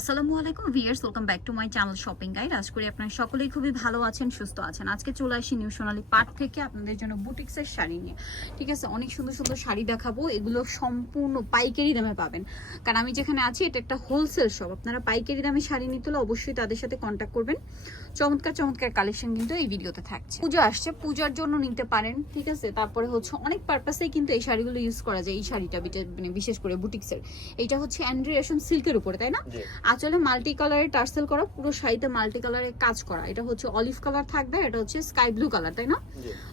আসসালামু আলাইকুম viewers welcome back to my channel shopping guide আজ করি আপনারা সকলেই খুবই ভালো আছেন, সুস্থ আছেন। আজকে চলে আসি নিউ সোনালি পার্ক থেকে আপনাদের জন্য বুটিক্সের শাড়ি নিয়ে। ঠিক আছে, অনেক সুন্দর সুন্দর শাড়ি দেখাবো, এগুলো সম্পূর্ণ পাইকারি দামে পাবেন। কারণ আমি যেখানে আছি, এটা একটা হোলসেল শপ আপনারা পাইকারি দামে শাড়ি নিতে হলে অবশ্যই তাদের সাথে কন্ট্যাক্ট করবেন। চমৎকার চমৎকার কালেকশন কিন্তু এই ভিডিওতে থাকছে। পুজো আসছে, পূজার জন্য নিতে পারেন, ঠিক আছে? তারপরে হচ্ছে অনেক পারপাসেই কিন্তু এই শাড়িগুলো ইউজ করা যায়, এই শাড়িটা মানে বিশেষ করে বুটিক্সের। এইটা হচ্ছে অ্যান্ড্রি রেশম সিল্কের উপরে, তাই না? আঁচলে মাল্টি কালারের টার্সেল করা পুরো শাড়িতে মাল্টি কালারের কাজ করা। এটা হচ্ছে অলিভ কালার থাকবে এটা হচ্ছে স্কাই ব্লু কালার তাই না?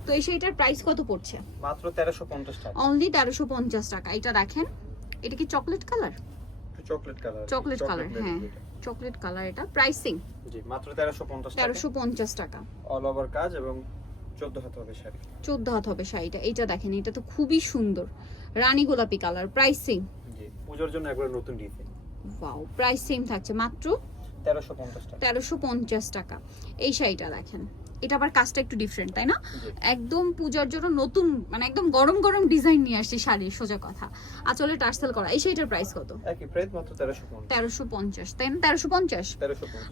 তো এই শাড়িটার প্রাইস কত পড়ছে? মাত্র তেরোশো পঞ্চাশ টাকা। অনলি তেরোশো পঞ্চাশ টাকা। এটা দেখেন এটা কি chocolate colour chocolate colour chocolate colour হ্যাঁ। চকলেট কালার এটা। প্রাইসিং জি মাত্র তেরোশো পঞ্চাশ টাকা। তেরোশো পঞ্চাশ টাকা। অল ওভার কাজ এবং চোদ্দ হাত হবে শাড়ি। চোদ্দ হাত হবে শাড়িটা। এইটা দেখেন এটা তো খুবই সুন্দর। রানী গোলাপি কালার প্রাইসিং জি পুজোর জন্য একবার নতুন ডিজাইন ওয়াও প্রাইস সেম থাকছে মাত্র তেরোশো পঞ্চাশ টাকা। তেরোশো পঞ্চাশ টাকা। এই শাড়িটা দেখেন। এটা আবার কাজটা একটু ডিফারেন্ট তাই না? একদম পূজার জন্য নতুন মানে একদম গরম গরম ডিজাইন নিয়ে আসছে শাড়ির সোজা কথা। আচলে টার্সেল করা এই শাড়িটার প্রাইস কত? তেরোশো পঞ্চাশ। তাই না? তেরোশো পঞ্চাশ?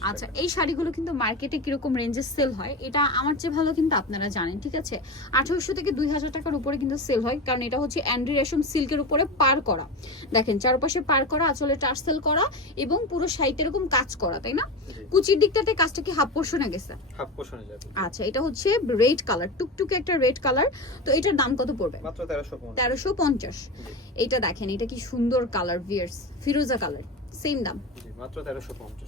আচ্ছা এই শাড়িগুলো কিন্তু মার্কেটে কীরকম রেঞ্জে সেল হয় এটা আমার চেয়ে ভালো কিন্তু আপনারা জানেন ঠিক আছে? আঠারোশো থেকে দুই হাজার টাকার উপরে কিন্তু সেল হয় কারণ এটা হচ্ছে অ্যান্ড্রি রেশম সিল্কের উপরে পার করা। দেখেন চারপাশে পার করা আসলে টার্সেল করা এবং পুরো শাড়িতে এরকম কাজ করা তাই না? কুচির দিকটাতে কাজটা কি হাফ পোর্শনে গেছে? হাফ পোষণে যাবে। আচ্ছা এটা হচ্ছে রেড কালার টুকটুকে একটা রেড কালার তো এটার দাম কত পড়বে? তেরোশো পঞ্চাশ। এটা দেখেন এটা কি সুন্দর কালার ভিয়ার্স ফিরোজা কালার সেম দাম।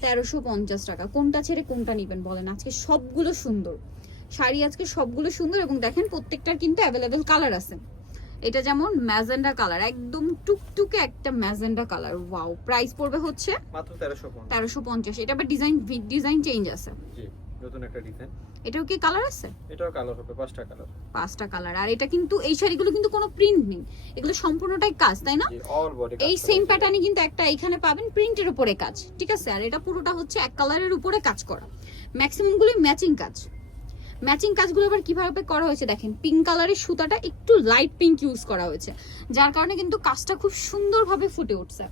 তেরোশো পঞ্চাশ। টাকা। কোনটা ছেড়ে কোনটা নিবেন বলেন? আজকে সবগুলো সুন্দর। শাড়ি আজকে সবগুলো সুন্দর এবং দেখেন প্রত্যেকটার কিন্তু অ্যাভেলেবেল কালার আছে। এটা যেমন ম্যাজেন্ডা কালার একদম টুকটুকে একটা ম্যাজেন্ডা কালার। ওয়াও প্রাইস পড়বে হচ্ছে মাত্র তেরোশো পঞ্চাশ। এটা আবার ডিজাইন ডিজাইন চেঞ্জ আছে। জি। নতুন একটা ডিজাইন এটাও কি কালার আছে? এটাও কালার হবে পাঁচটা কালার পাঁচটা কালার আর এটা কিন্তু এই শাড়িগুলো কিন্তু কোনো প্রিন্ট নেই। এগুলো সম্পূর্ণটাই কাজ তাই না? এই সেম প্যাটার্নই কিন্তু একটা এখানে পাবেন প্রিন্টের উপরে কাজ ঠিক আছে? আর এটা পুরোটা হচ্ছে এক কালারের উপরে কাজ করা। ম্যাক্সিমামগুলো ম্যাচিং কাজ। ম্যাচিং কাজগুলো আবার কীভাবে করা হয়েছে দেখেন পিঙ্ক কালারের সুতাটা একটু লাইট পিঙ্ক ইউজ করা হয়েছে। যার কারণে কিন্তু কাজটা খুব সুন্দরভাবে ফুটে উঠছে।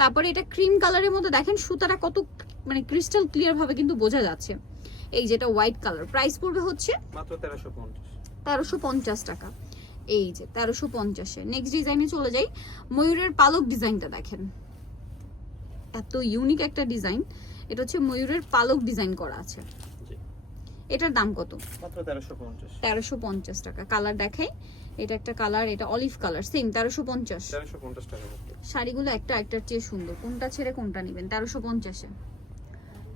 তারপরে এটা ক্রিম কালারের মধ্যে দেখেন সুতাটা কত মানে ক্রিস্টাল ক্লিয়ার ভাবে কিন্তু বোঝা যাচ্ছে। এই যেটা হোয়াইট কালার প্রাইস পড়বে হচ্ছে মাত্র তেরোশো পঞ্চাশ। টাকা। এই যে তেরোশো পঞ্চাশে নেক্সট ডিজাইনে চলে যাই। ময়ূরের পালক ডিজাইনটা দেখেন। এত ইউনিক একটা ডিজাইন এটা হচ্ছে ময়ূরের পালক ডিজাইন করা আছে। এটার দাম কত? তেরোশো পঞ্চাশ। টাকা। কালার দেখাই। এটা একটা কালার এটা অলিভ কালার সেম তেরোশো পঞ্চাশ। টাকা শাড়িগুলো একটা একটার চেয়ে সুন্দর। কোনটা ছেড়ে কোনটা নেবেন? তেরোশো পঞ্চাশে।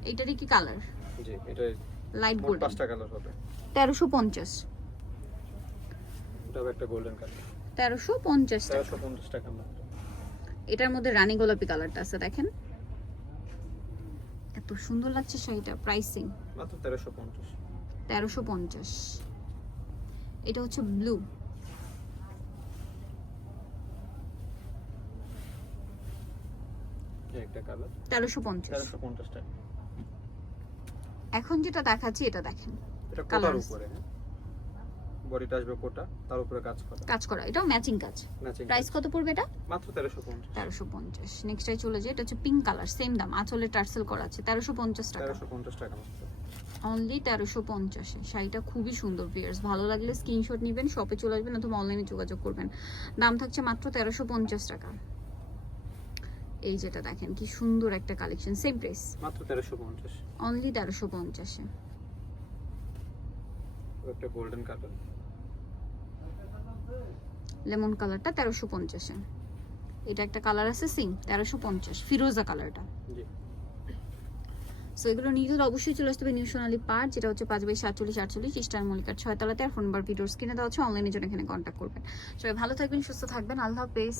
এইটারই কি কালার জি এটা লাইট পাঁচটা কালার হবে। তেরোশো পঞ্চাশ। এটা একটা গোল্ডেন কালার তেরোশো পঞ্চাশ টাকা। এটার মধ্যে রানী গোলাপি কালারটা আছে দেখেন। এত সুন্দর লাগছে শাড়িটা প্রাইসিং মাত্র তেরোশো পঞ্চাশ। তেরোশো পঞ্চাশ। এটা হচ্ছে ব্লু একটা কালার তেরোশো পঞ্চাশ। তেরোশো পঞ্চাশ টাকা। এখন যেটা দেখাচ্ছি এটা দেখেন। এটা কোটার উপরে হ্যাঁ। বডিটা আসবে কোটা তার উপরে কাজ করা। কাজ করা এটাও ম্যাচিং কাজ। প্রাইস কত পড়বে এটা? মাত্র তেরোশো পঞ্চাশ। নেক্সট পঞ্চাশ। নেক্সটটাই চলে যায় এটা হচ্ছে পিঙ্ক কালার সেম দাম আঁচলে টার্সেল করা আছে তেরোশো পঞ্চাশ টাকা। তেরোশো পঞ্চাশ টাকা মাত্র। অনলি তেরোশো পঞ্চাশে। শাড়িটা খুবই সুন্দর পিয়ার্স ভালো লাগলে স্ক্রিনশট নেবেন শপে চলে আসবেন অথবা অনলাইনে যোগাযোগ করবেন। দাম থাকছে মাত্র তেরোশো পঞ্চাশ টাকা। এই যেটা দেখেন কি সুন্দর একটা কালেকশন সেম প্রাইস মাত্র তেরোশো পঞ্চাশ। অনলি তেরোশো পঞ্চাশে। একটা গোল্ডেন কালার লেমন কালারটা তেরোশো পঞ্চাশে। এটা একটা কালার আছে সিং তেরোশো পঞ্চাশ ফিরোজা কালারটা জি। সো এগুলো নিয়ে গেলে অবশ্যই চলে আসতে হবে নিউ সোনালি পার্ক যেটা হচ্ছে পাঁচ বাই সাতচল্লিশ আটচল্লিশ ইস্টার মল্লিকার ছয়তলাতে। আর ফোন নাম্বার ভিডিওস কিনে দেওয়া হচ্ছে অনলাইনের জন্য এখানে কন্ট্যাক্ট করবেন। সবাই ভালো থাকবেন সুস্থ থাকবেন। আল্লাহ হাফেজ।